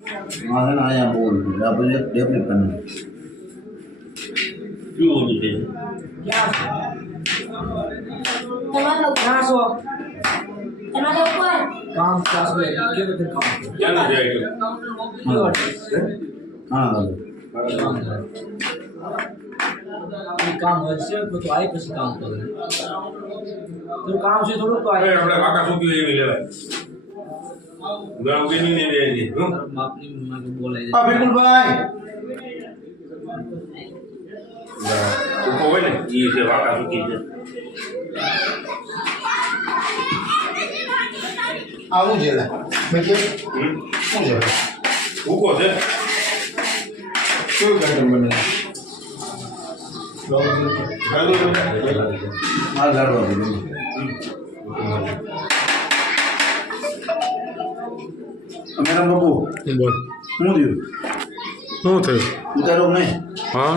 મારે ના અહીંયા બોલ આપણે ડેપ્લી કરવાનું શું બોલું છે તમારો ઘાસો તમારે ઉપર काम क्लास में के बदल काम ક્યાં ના જાય હા काम हो से को तो आई પછી काम કરે તો કામ છે થોડું તો અરે આપણે કાકા શું કીધું એવી લેવાય ગામ કે નહીં ને એની માપની માં બોલાય હા બિલકુલભાઈ ઉકો હોય ને ઈ છે વાકા શું કીધું આવું છે લા મેં કે શું છે ઉકો છે શું કરતું મને આ ગાડવા દીધું મેરા બાબુ બોલ શું થયું શું થયું ઉતારો નહીં હા